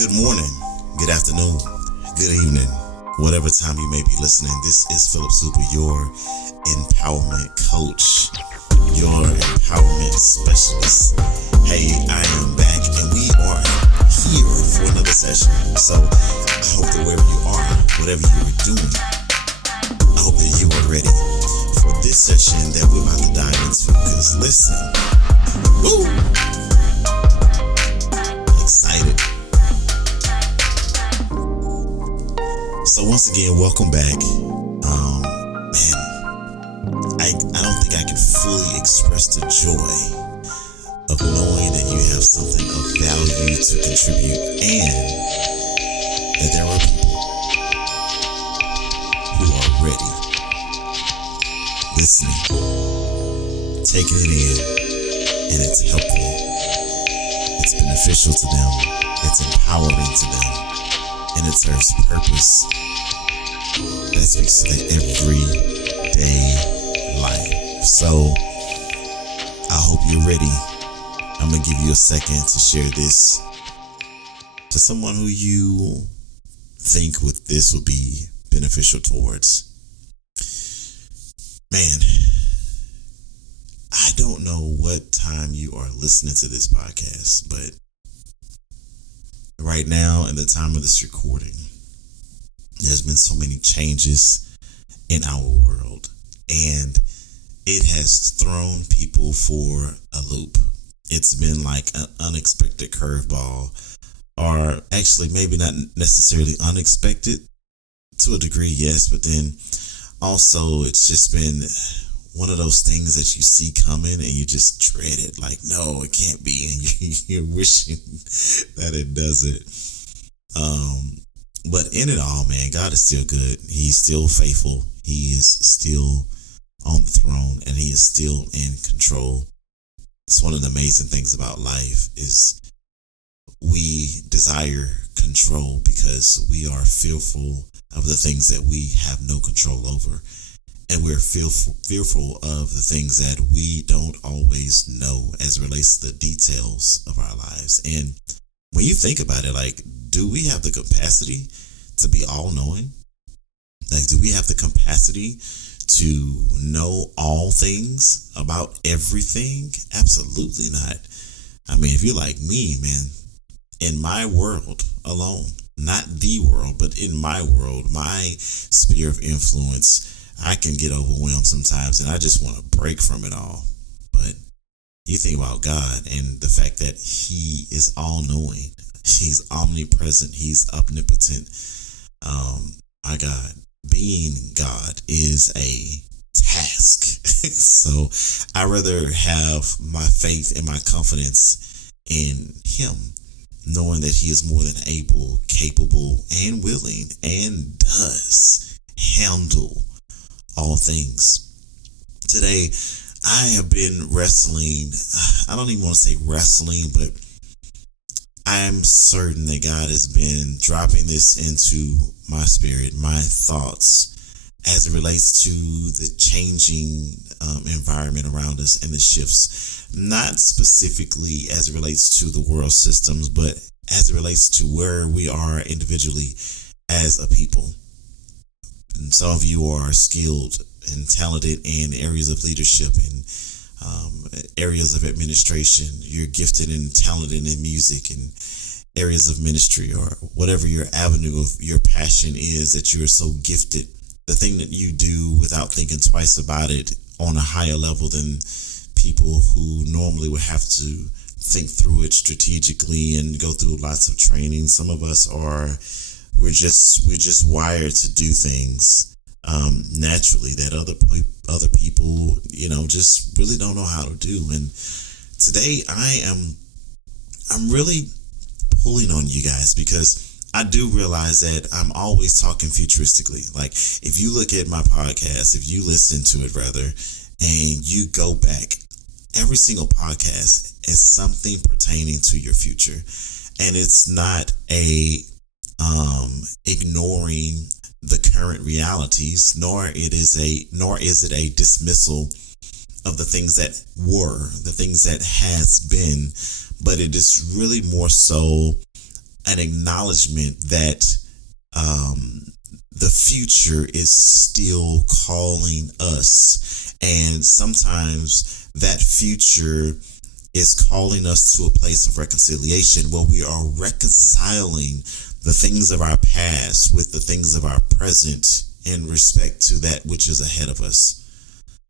Good morning, good afternoon, good evening, whatever time you may be listening. This is Philip Super, your empowerment coach, your empowerment specialist. Hey, I am back and we are here for another session. So I hope that wherever you are, whatever you are doing, I hope that you are ready for this session that we're about to dive into. Because listen, woo! Excited. So once again, welcome back. I don't think I can fully express the joy of knowing that you have something of value to contribute and that there are people who are ready, listening, taking it in, and it's helpful. It's beneficial to them. It's empowering to them. And it serves purpose that speaks to their everyday life. So I hope you're ready. I'm going to give you a second to share this to someone who you think this would be beneficial towards. Man, I don't know what time you are listening to this podcast, but right now, in the time of this recording, there's been so many changes in our world, and it has thrown people for a loop. It's been like an unexpected curveball, or actually maybe not necessarily unexpected to a degree, yes, but then also it's just been one of those things that you see coming and you just dread it, like, no, it can't be, and you're wishing that it doesn't. But in it all, man, God is still good. He's still faithful. He is still on the throne, and he is still in control. It's one of the amazing things about life is we desire control because we are fearful of the things that we have no control over. And we're fearful of the things that we don't always know as it relates to the details of our lives. And when you think about it, like, do we have the capacity to be all-knowing? Like, do we have the capacity to know all things about everything? Absolutely not. I mean, if you're like me, man, in my world alone, not the world, but in my world, my sphere of influence, I can get overwhelmed sometimes and I just want to break from it all. But you think about God and the fact that he is all-knowing. He's omnipresent. He's omnipotent. My God, being God is a task. So I rather have my faith and my confidence in him, knowing that he is more than able, capable, and willing, and does handle all things. Today, I have been wrestling. I don't even want to say wrestling, but I'm certain that God has been dropping this into my spirit, my thoughts, as it relates to the changing environment around us and the shifts, not specifically as it relates to the world systems, but as it relates to where we are individually as a people. And some of you are skilled and talented in areas of leadership and areas of administration. You're gifted and talented in music and areas of ministry, or whatever your avenue of your passion is, that you're so gifted. The thing that you do without thinking twice about it on a higher level than people who normally would have to think through it strategically and go through lots of training. Some of us we're just wired to do things naturally that other people, just really don't know how to do. And today I'm really pulling on you guys because I do realize that I'm always talking futuristically. Like, if you look at my podcast, if you listen to it rather, and you go back, every single podcast is something pertaining to your future. And it's not ignoring the current realities, nor is it a dismissal of the things that were, the things that has been, but it is really more so an acknowledgement that the future is still calling us. And sometimes that future is calling us to a place of reconciliation where we are reconciling the things of our past with the things of our present in respect to that which is ahead of us.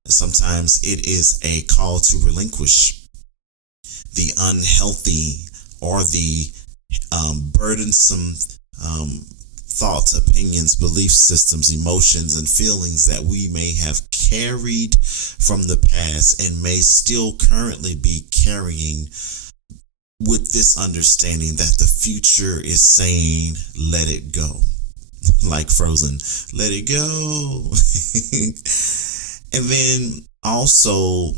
Sometimes it is a call to relinquish the unhealthy or the burdensome thoughts, opinions, belief systems, emotions, and feelings that we may have carried from the past and may still currently be carrying, with this understanding that the future is saying, let it go. Like Frozen, let it go. And then also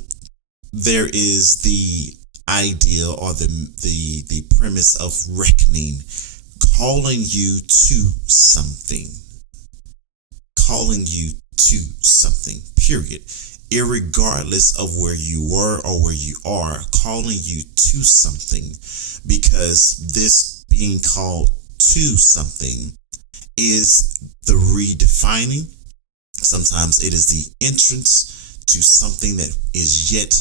there is the idea or the premise of reckoning, calling you to something, period. Irregardless of where you were or where you are, calling you to something, because this being called to something is the redefining. Sometimes it is the entrance to something that is yet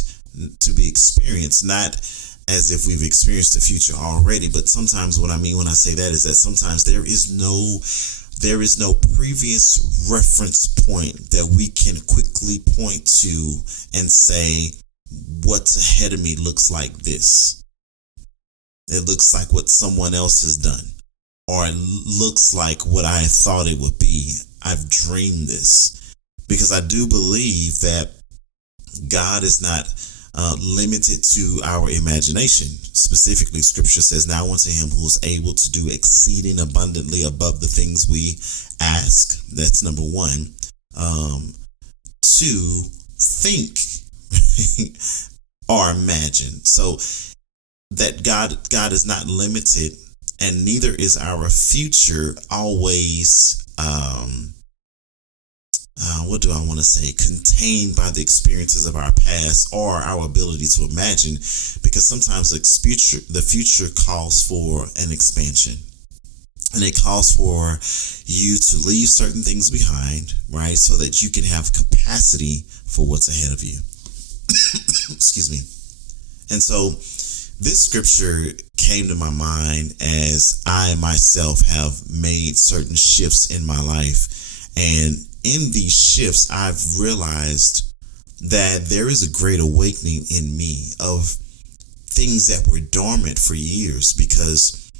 to be experienced, not as if we've experienced the future already, but sometimes what I mean when I say that is that sometimes there is no previous reference point that we can quickly point to and say, what's ahead of me looks like this. It looks like what someone else has done, or it looks like what I thought it would be. I've dreamed this, because I do believe that God is not limited to our imagination. Specifically, scripture says, now unto him who is able to do exceeding abundantly above the things we ask. That's number one. To think or imagine. So that God is not limited, and neither is our future always what do I want to say, contained by the experiences of our past or our ability to imagine, because sometimes the future calls for an expansion, and it calls for you to leave certain things behind, right, so that you can have capacity for what's ahead of you. Excuse me. And so this scripture came to my mind as I myself have made certain shifts in my life, and in these shifts, I've realized that there is a great awakening in me of things that were dormant for years, because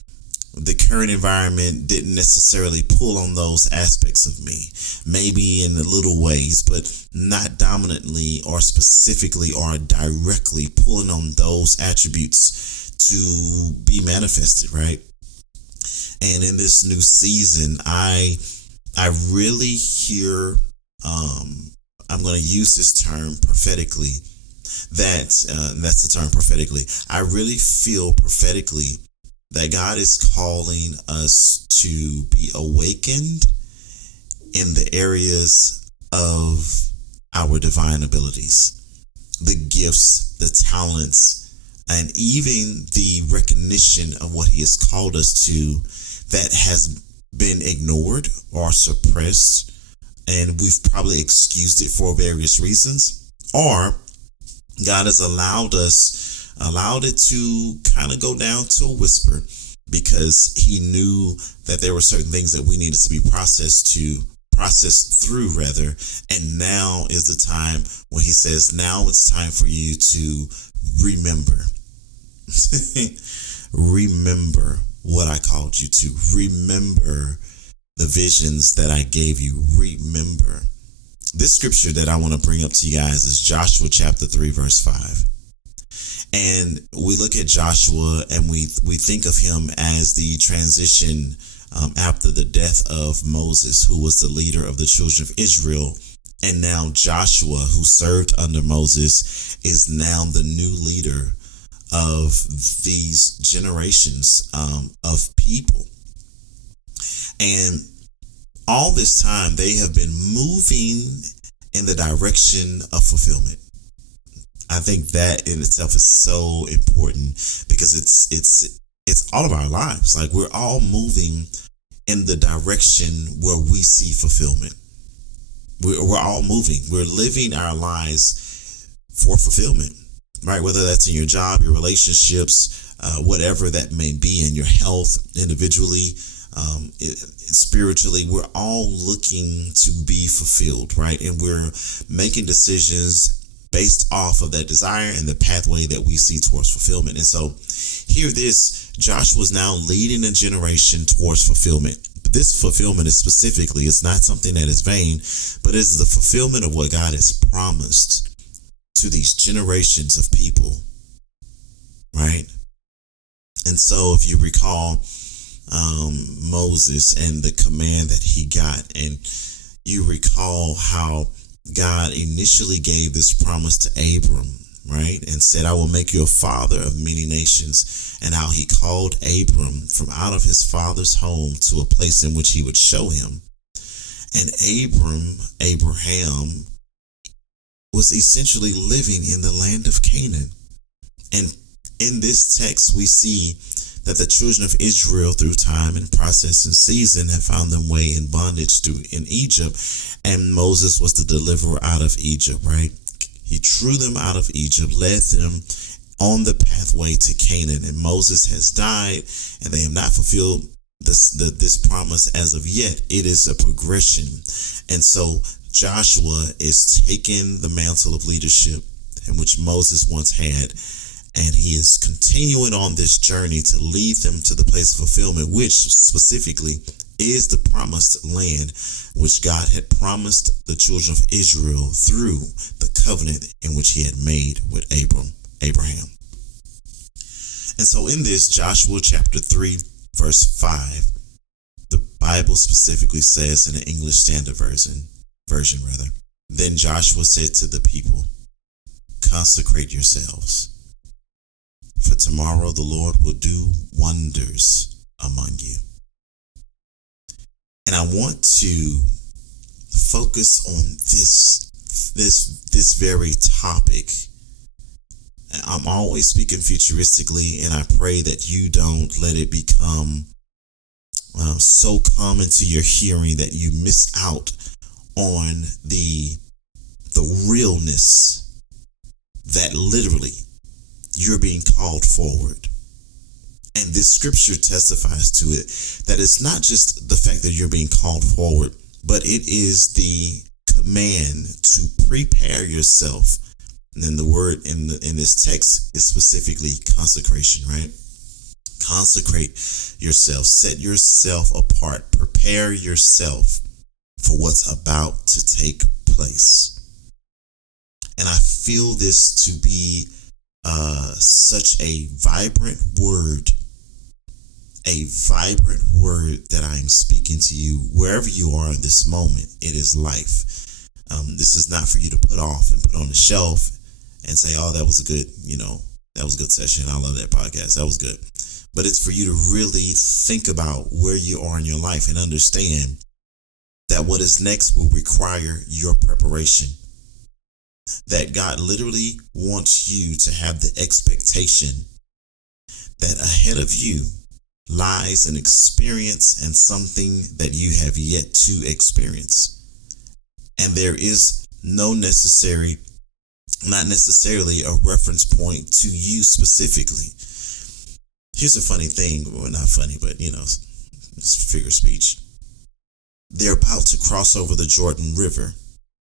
the current environment didn't necessarily pull on those aspects of me, maybe in the little ways, but not dominantly or specifically or directly pulling on those attributes to be manifested, right? And in this new season, I really hear, I'm going to use this term prophetically, that's the term prophetically. I really feel prophetically that God is calling us to be awakened in the areas of our divine abilities, the gifts, the talents, and even the recognition of what he has called us to that has been ignored or suppressed, and we've probably excused it for various reasons, or God has allowed it to kind of go down to a whisper, because he knew that there were certain things that we needed to be processed through, and now is the time when he says, now it's time for you to remember. Remember what I called you to. Remember the visions that I gave you. Remember. This scripture that I want to bring up to you guys is Joshua chapter 3, verse 5. And we look at Joshua and we think of him as the transition after the death of Moses, who was the leader of the children of Israel. And now Joshua, who served under Moses, is now the new leader of these generations of people. And all this time they have been moving in the direction of fulfillment. I think that in itself is so important, because it's it's all of our lives. Like, we're all moving in the direction where we see fulfillment. We're all moving. We're living our lives for fulfillment, right? Whether that's in your job, your relationships, whatever that may be, in your health, individually, spiritually, we're all looking to be fulfilled, right? And we're making decisions based off of that desire and the pathway that we see towards fulfillment. And so here Joshua is now leading a generation towards fulfillment. But this fulfillment is specifically, it's not something that is vain, but it's the fulfillment of what God has promised to these generations of people, right? And so if you recall Moses and the command that he got, and you recall how God initially gave this promise to Abram, right? And said, I will make you a father of many nations, and how he called Abram from out of his father's home to a place in which he would show him. And Abraham was essentially living in the land of Canaan. And in this text, we see that the children of Israel, through time and process and season, have found them way in bondage in Egypt. And Moses was the deliverer out of Egypt, right? He drew them out of Egypt, led them on the pathway to Canaan. And Moses has died, and they have not fulfilled this promise as of yet. It is a progression. And so Joshua is taking the mantle of leadership in which Moses once had, and he is continuing on this journey to lead them to the place of fulfillment, which specifically is the promised land, which God had promised the children of Israel through the covenant in which he had made with Abraham. And so in this, Joshua chapter 3, verse 5, the Bible specifically says in the English Standard Version, then Joshua said to the people, consecrate yourselves, for tomorrow the Lord will do wonders among you. And I want to focus on this very topic. I'm always speaking futuristically, and I pray that you don't let it become so common to your hearing that you miss out on the realness that literally you're being called forward. And this scripture testifies to it, that it's not just the fact that you're being called forward, but it is the command to prepare yourself. And then the word in this text is specifically consecration, right? Consecrate yourself, set yourself apart, prepare yourself for what's about to take place. And I feel this to be such a vibrant word that I am speaking to you wherever you are in this moment. It is life. This is not for you to put off and put on the shelf and say, oh, that was a good session. I love that podcast. That was good. But it's for you to really think about where you are in your life and understand that what is next will require your preparation. That God literally wants you to have the expectation that ahead of you lies an experience and something that you have yet to experience. And there is not necessarily a reference point to you specifically. Here's a funny thing, well, not funny, but it's figure of speech. They're about to cross over the Jordan River,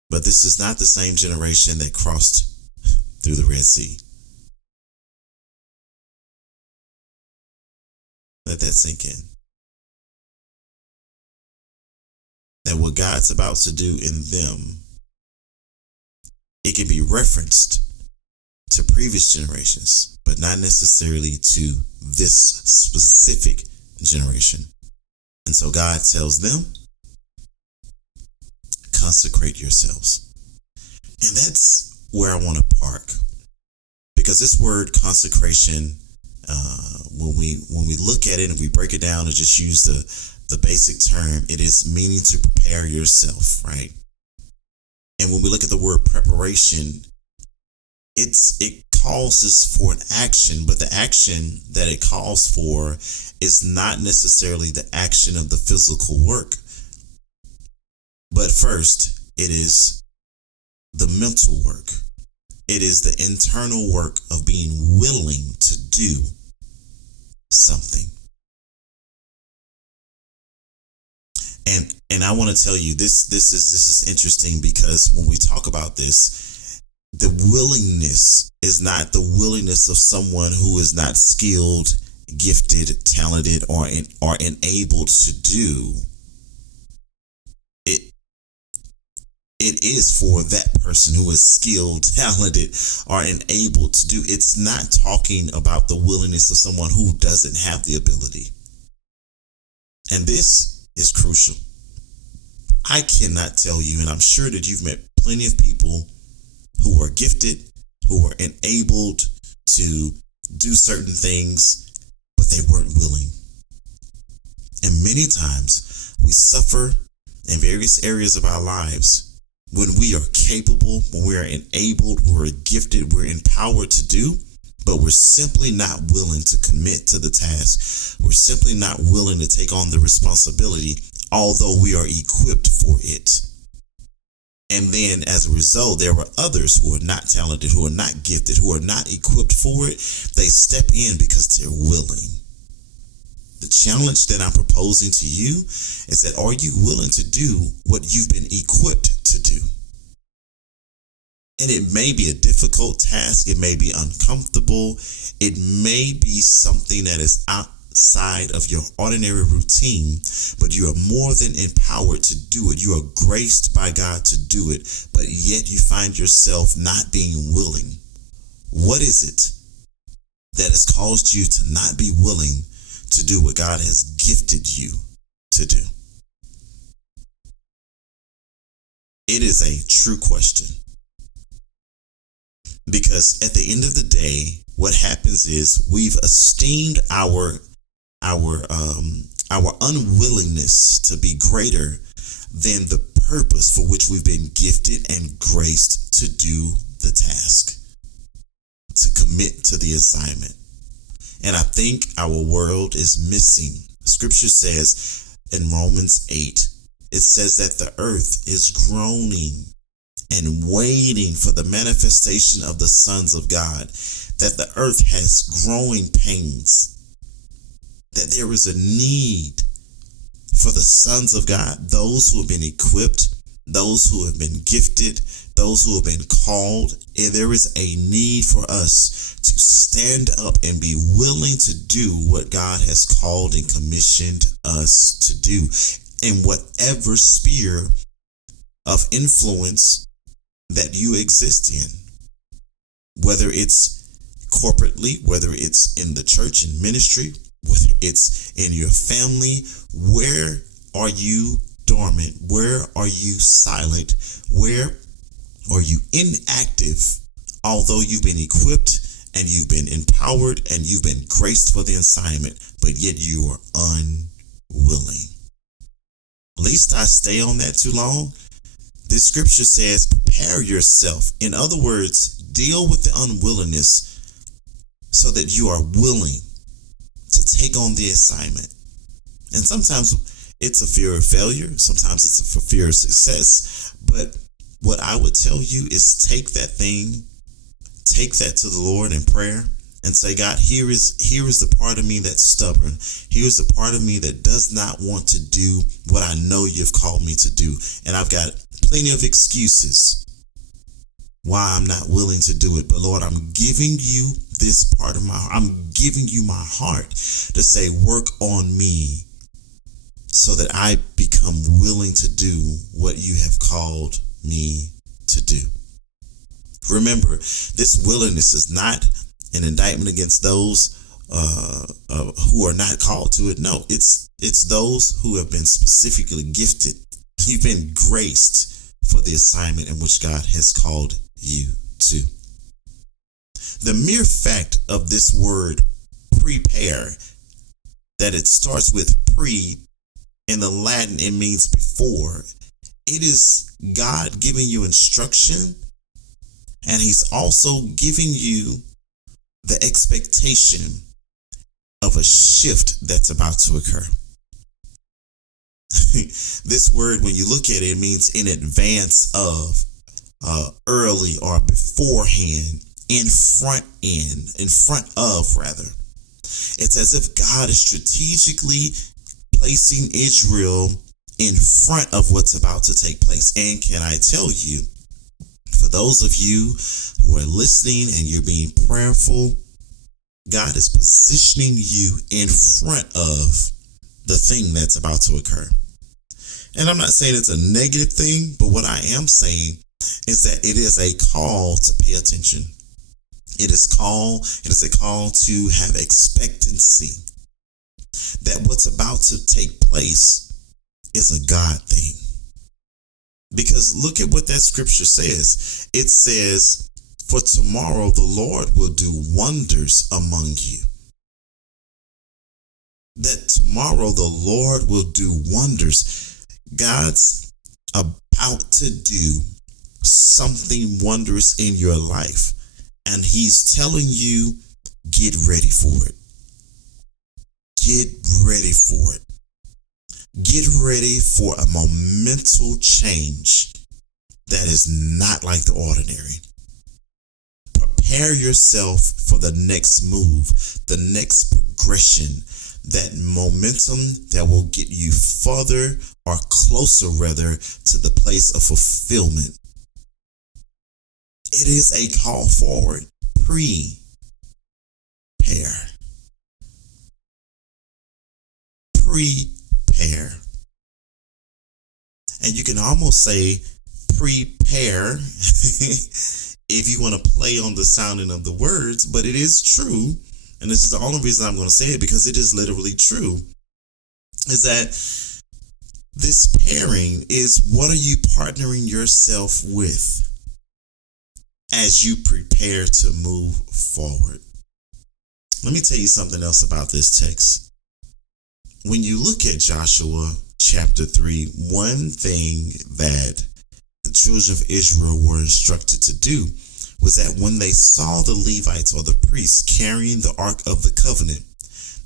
but this is not the same generation that crossed through the Red Sea. Let that sink in. That what God's about to do in them, it can be referenced to previous generations, but not necessarily to this specific generation. And so God tells them, consecrate yourselves. And that's where I want to park, because this word consecration, when we look at it and we break it down and just use the basic term, it is meaning to prepare yourself, right? And when we look at the word preparation, it calls for an action, but the action that it calls for is not necessarily the action of the physical work. But first, it is the mental work. It is the internal work of being willing to do something. And I want to tell you this is interesting, because when we talk about this, the willingness is not the willingness of someone who is not skilled, gifted, talented, or enabled to do it. It is for that person who is skilled, talented, or enabled to do. It's not talking about the willingness of someone who doesn't have the ability. And this is crucial. I cannot tell you, and I'm sure that you've met plenty of people who are gifted, who are enabled to do certain things, but they weren't willing. And many times we suffer in various areas of our lives when we are capable, when we are enabled, we're gifted, we're empowered to do, but we're simply not willing to commit to the task. We're simply not willing to take on the responsibility, although we are equipped for it. And then as a result, there are others who are not talented, who are not gifted, who are not equipped for it. They step in because they're willing. The challenge that I'm proposing to you is that, are you willing to do what you've been equipped to do? And it may be a difficult task. It may be uncomfortable. It may be something that is outside of your ordinary routine, but you are more than empowered to do it. You are graced by God to do it, but yet you find yourself not being willing. What is it that has caused you to not be willing to do what God has gifted you to do? It is a true question. Because at the end of the day, what happens is we've esteemed our unwillingness to be greater than the purpose for which we've been gifted and graced to do the task, to commit to the assignment. And I think our world is missing. Scripture says in Romans 8, it says that the earth is groaning and waiting for the manifestation of the sons of God, that the earth has growing pains, that there is a need for the sons of God, those who have been equipped, those who have been gifted, those who have been called. And there is a need for us to stand up and be willing to do what God has called and commissioned us to do in whatever sphere of influence that you exist in, whether it's corporately, whether it's in the church and ministry, whether it's in your family. Where are you dormant? Where are you silent? Where are you inactive? Although you've been equipped and you've been empowered and you've been graced for the assignment, but yet you are unwilling. Least I stay on that too long. This scripture says, prepare yourself. In other words, deal with the unwillingness so that you are willing to take on the assignment. And sometimes it's a fear of failure. Sometimes it's a fear of success. But what I would tell you is take that to the Lord in prayer and say, God, here is the part of me that's stubborn. Here's the part of me that does not want to do what I know you've called me to do. And I've got plenty of excuses why I'm not willing to do it. But Lord, I'm giving you this part of I'm giving you my heart to say, work on me so that I become willing to do what you have called me to do. Remember, this willingness is not an indictment against those who are not called to it. No, it's those who have been specifically gifted. You've been graced for the assignment in which God has called you to. The mere fact of this word prepare, that it starts with pre, in the Latin it means before. It is God giving you instruction, and he's also giving you the expectation of a shift that's about to occur. This word, when you look at it, it means in advance of, early or beforehand, in front of rather. It's as if God is strategically placing Israel in front of what's about to take place. And can I tell you, for those of you who are listening and you're being prayerful, God is positioning you in front of the thing that's about to occur. And I'm not saying it's a negative thing, but what I am saying is that it is a call to pay attention. It is a call to have expectancy that what's about to take place is a God thing. Because look at what that scripture says. It says, for tomorrow the Lord will do wonders among you. That tomorrow the Lord will do wonders. God's about to do something wondrous in your life. And he's telling you, get ready for it. Get ready for it. Get ready for a monumental change that is not like the ordinary. Prepare yourself for the next move, the next progression, that momentum that will get you further or closer rather to the place of fulfillment. It is a call forward. Prepare. Prepare. And you can almost say prepare if you want to play on the sounding of the words, but it is true. And this is the only reason I'm going to say it, because it is literally true, is that this pairing is, what are you partnering yourself with as you prepare to move forward? Let me tell you something else about this text. When you look at Joshua chapter 3, one thing that the children of Israel were instructed to do was that when they saw the Levites or the priests carrying the Ark of the Covenant,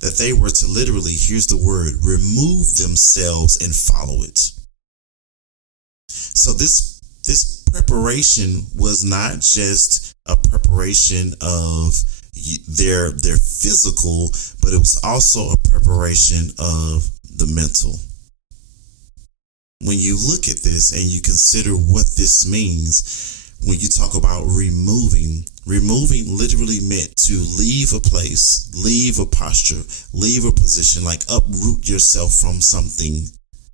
that they were to literally, here's the word, remove themselves and follow it. So this preparation was not just a preparation of their physical, but it was also a preparation of the mental. When you look at this and you consider what this means, when you talk about removing literally meant to leave a place, leave a posture, leave a position, like uproot yourself from something,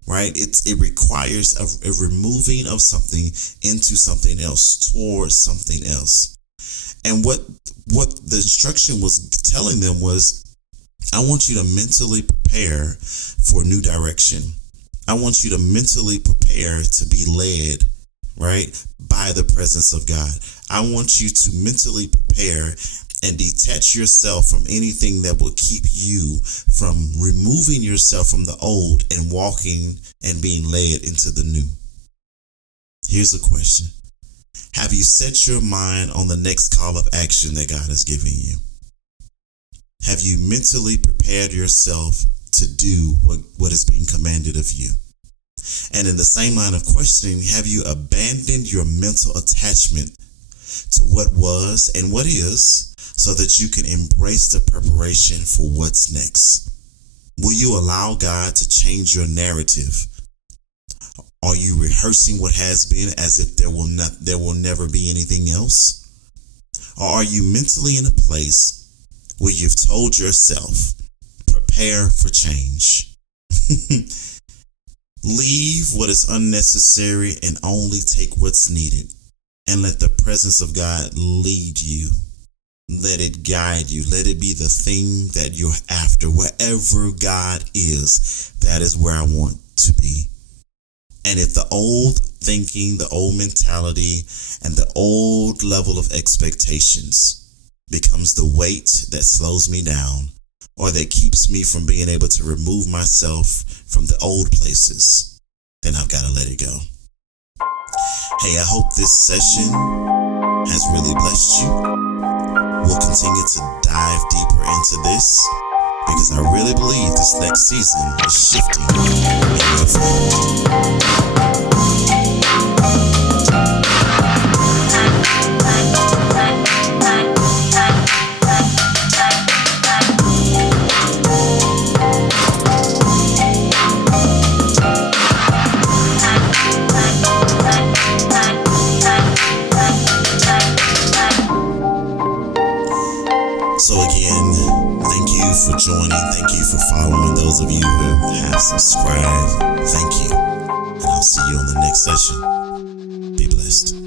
right? It requires a removing of something into something else, towards something else. And what the instruction was telling them was, I want you to mentally prepare for new direction. I want you to mentally prepare to be led, right, by the presence of God. I want you to mentally prepare and detach yourself from anything that will keep you from removing yourself from the old and walking and being led into the new. Here's a question. Have you set your mind on the next call of action that God has given you? Have you mentally prepared yourself to do what is being commanded of you? And in the same line of questioning, have you abandoned your mental attachment to what was and what is, so that you can embrace the preparation for what's next? Will you allow God to change your narrative? Are you rehearsing what has been as if there will never be anything else? Or are you mentally in a place where you've told yourself, prepare for change? Leave what is unnecessary and only take what's needed, and let the presence of God lead you. Let it guide you. Let it be the thing that you're after. Wherever God is, that is where I want to be. And if the old thinking, the old mentality, and the old level of expectations becomes the weight that slows me down, or that keeps me from being able to remove myself from the old places, then I've got to let it go. Hey, I hope this session has really blessed you. We'll continue to dive deeper into this because I really believe this next season is shifting in your favor. So again, thank you for joining. Thank you for following. Those of you who have subscribed, thank you. And I'll see you on the next session. Be blessed.